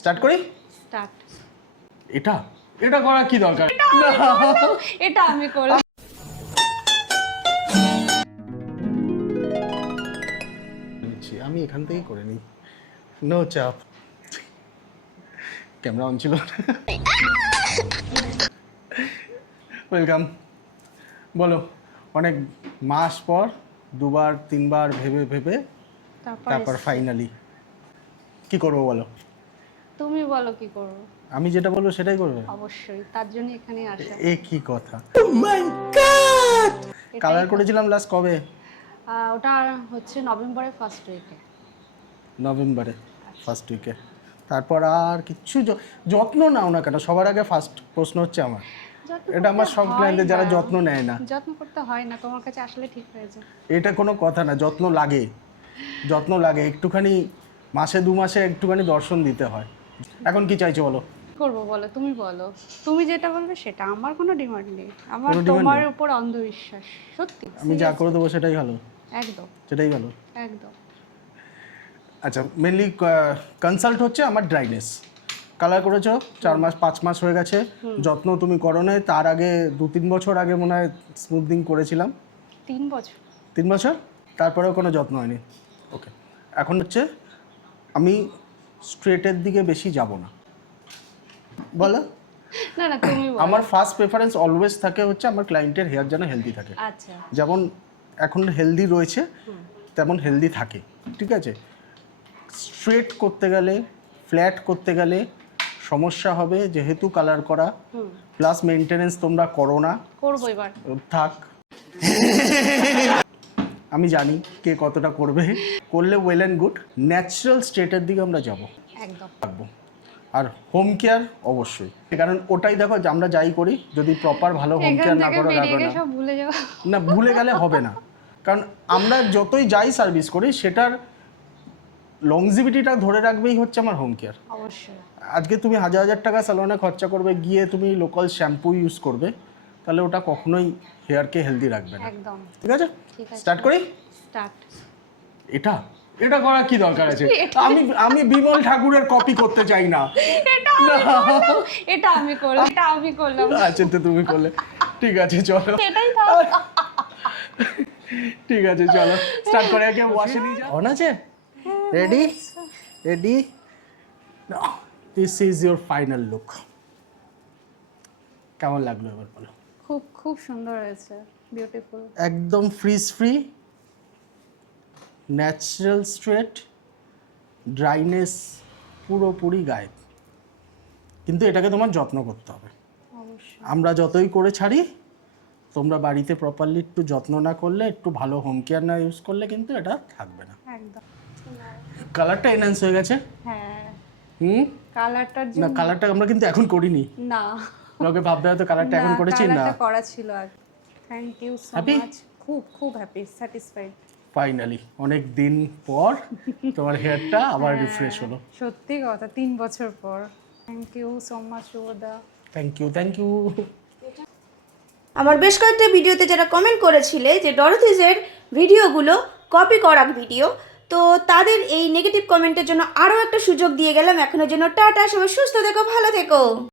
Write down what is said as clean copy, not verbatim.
Start করি। Start. এটা এটা করা কি দরকার? এটা আমি করলাম। আমি এখান থেকেই করে নিই, নো চাপ। ক্যামেরা অন ছিল। ওয়েলকাম। বলো, অনেক মাস পর দুবার তিনবার ভেবে ভেবে তারপর ফাইনালি কি করবো বলো? তুমি বলো কি করব। আমি যেটা বলবো সেটাই করবে? অবশ্যই, তার জন্য এখানে আসা। এ কি কথা! ও মাই গড! কালার করেছিলাম লাস্ট কবে? ওটা হচ্ছে নভেম্বরের ফার্স্ট উইকে। নভেম্বরে ফার্স্ট উইকে। তারপর আর কিচ্ছু যত্ন নাও না কেন? সবার আগে ফার্স্ট প্রশ্ন হচ্ছে আমার। এটা আমার সব ক্লায়েন্টদের যারা যত্ন নেয় না। যত্ন করতে হয় না, তোমার কাছে আসলে ঠিক হয়ে যায়। এটা কোনো কথা না, যত্ন লাগে, যত্ন লাগে একটুখানি, মাসে দু মাসে একটুখানি দর্শন দিতে হয়। এখন কি চাইছো বলো? করবো বলো, তুমি বলো, তুমি যেটা বলবে সেটা। আমার কোনো ডিমান্ড নেই, আমার তোমার উপর অন্ধবিশ্বাস। সত্যি, আমি যা করে দেবো সেটাই ভালো। একদম সেটাই ভালো। একদম। আচ্ছা, মেনলি কনসাল্ট হচ্ছে আমার ড্রাইনেস। কালার করেছো 4 মাস 5 মাস হয়ে গেছে, যত্ন তুমি করো না। তার আগে 2-3 বছর আগে মনে হয় স্মুথনিং করেছিলাম। 3 বছর। 3 বছর? তারপরেও কোনো যত্ন হয়নি। ওকে, এখন হচ্ছে আমি স্ট্রেটের দিকে বেশি যাব না, বলো? না না, তুমি বলো। আমার ফার্স্ট প্রেফারেন্স অলওয়েজ থাকে হচ্ছে আমার ক্লায়েন্টের হেয়ার যেন হেলদি থাকে। আচ্ছা। যেমন এখন হেলদি রয়েছে তেমন হেলদি থাকে, ঠিক আছে? স্ট্রেট করতে গেলে, ফ্ল্যাট করতে গেলে সমস্যা হবে, যেহেতু কালার করা, প্লাস মেনটেনেন্স তোমরা করো না। করবো এবার। থাক, আমি জানি কে কতটা করবে। করলে ওয়েল অ্যান্ড গুড। ন্যাচারাল স্ট্রেটের দিকে আমরা যাব, একদম থাকবো। আর হোম কেয়ার অবশ্যই, কারণ ওটাই দেখো যে আমরা যাই করি, যদি প্রপার ভালো হোম কেয়ার না করো লাগবে না। সব ভুলে যাও না, ভুলে গেলে হবে না, কারণ আমরা যতই যাই সার্ভিস করি সেটার লংজিভিটিটা ধরে রাখবেই হচ্ছে আমার হোম কেয়ার। অবশ্যই। আজকে তুমি 1000 টাকা স্যালনে খরচা করবে, গিয়ে তুমি লোকাল শ্যাম্পু ইউজ করবে, তাহলে ওটা কখনোই হেয়ারকে হেলদি রাখবে না। একদম ঠিক আছে, স্টার্ট করি। স্টার্ট। এটা এটা করা কি দরকার আছে? আমি বিমল ঠাকুরের কপি করতে চাই না। এটা আমি করলাম। আচ্ছা, তো তুমি করলে, ঠিক আছে চলো। এটাই দাও। ঠিক আছে চলো, স্টার্ট করে আগে ওয়াশে নিয়ে যাও। অন আছে? Ready ready, this is your final look. কেমন লাগলো এবার বলো? খুব খুব সুন্দর হয়েছে, বিউটিফুল। একদম fridge free, natural straight, dryness পুরোপুরি গায়েব। কিন্তু এটাকে তোমার যত্ন করতে হবে। অবশ্যই। আমরা যতই করে ছাড়ি, তোমরা বাড়িতে প্রপারলি একটু যত্ন না করলে, একটু ভালো হোম কেয়ার না ইউজ করলে কিন্তু এটা থাকবে না। একদম। কালারটা এনহ্যান্স হয়ে গেছে। হ্যাঁ, হুম। কালারটার না, জন্য কালারটা আমরা কিন্তু এখন করিনি। না, লোকে ভাববে হয়তো কালারটা এখন করেছি না। কালারটা করা ছিল আগে। Thank you so Happy? Much. খুব খুব হ্যাপি, স্যাটিসফাইড। ফাইনালি অনেক দিন পর তোমার হেয়ারটা আবার রিফ্রেশ হলো। সত্যি কথা, 3 বছর পর। থ্যাংক ইউ সো মাচ শুভদা। Thank you, thank you. আমার বেশ কয়েকটা ভিডিওতে যারা কমেন্ট করেছিলে যে ডরোথিজের ভিডিওগুলো কপি করা ভিডিও, তো তাদের এই নেগেটিভ কমেন্টের জন্য আরও একটা সুযোগ দিয়ে গেলাম এখনের জন্য। টাটা, সবাই সুস্থ থেকো, ভালো থেকো।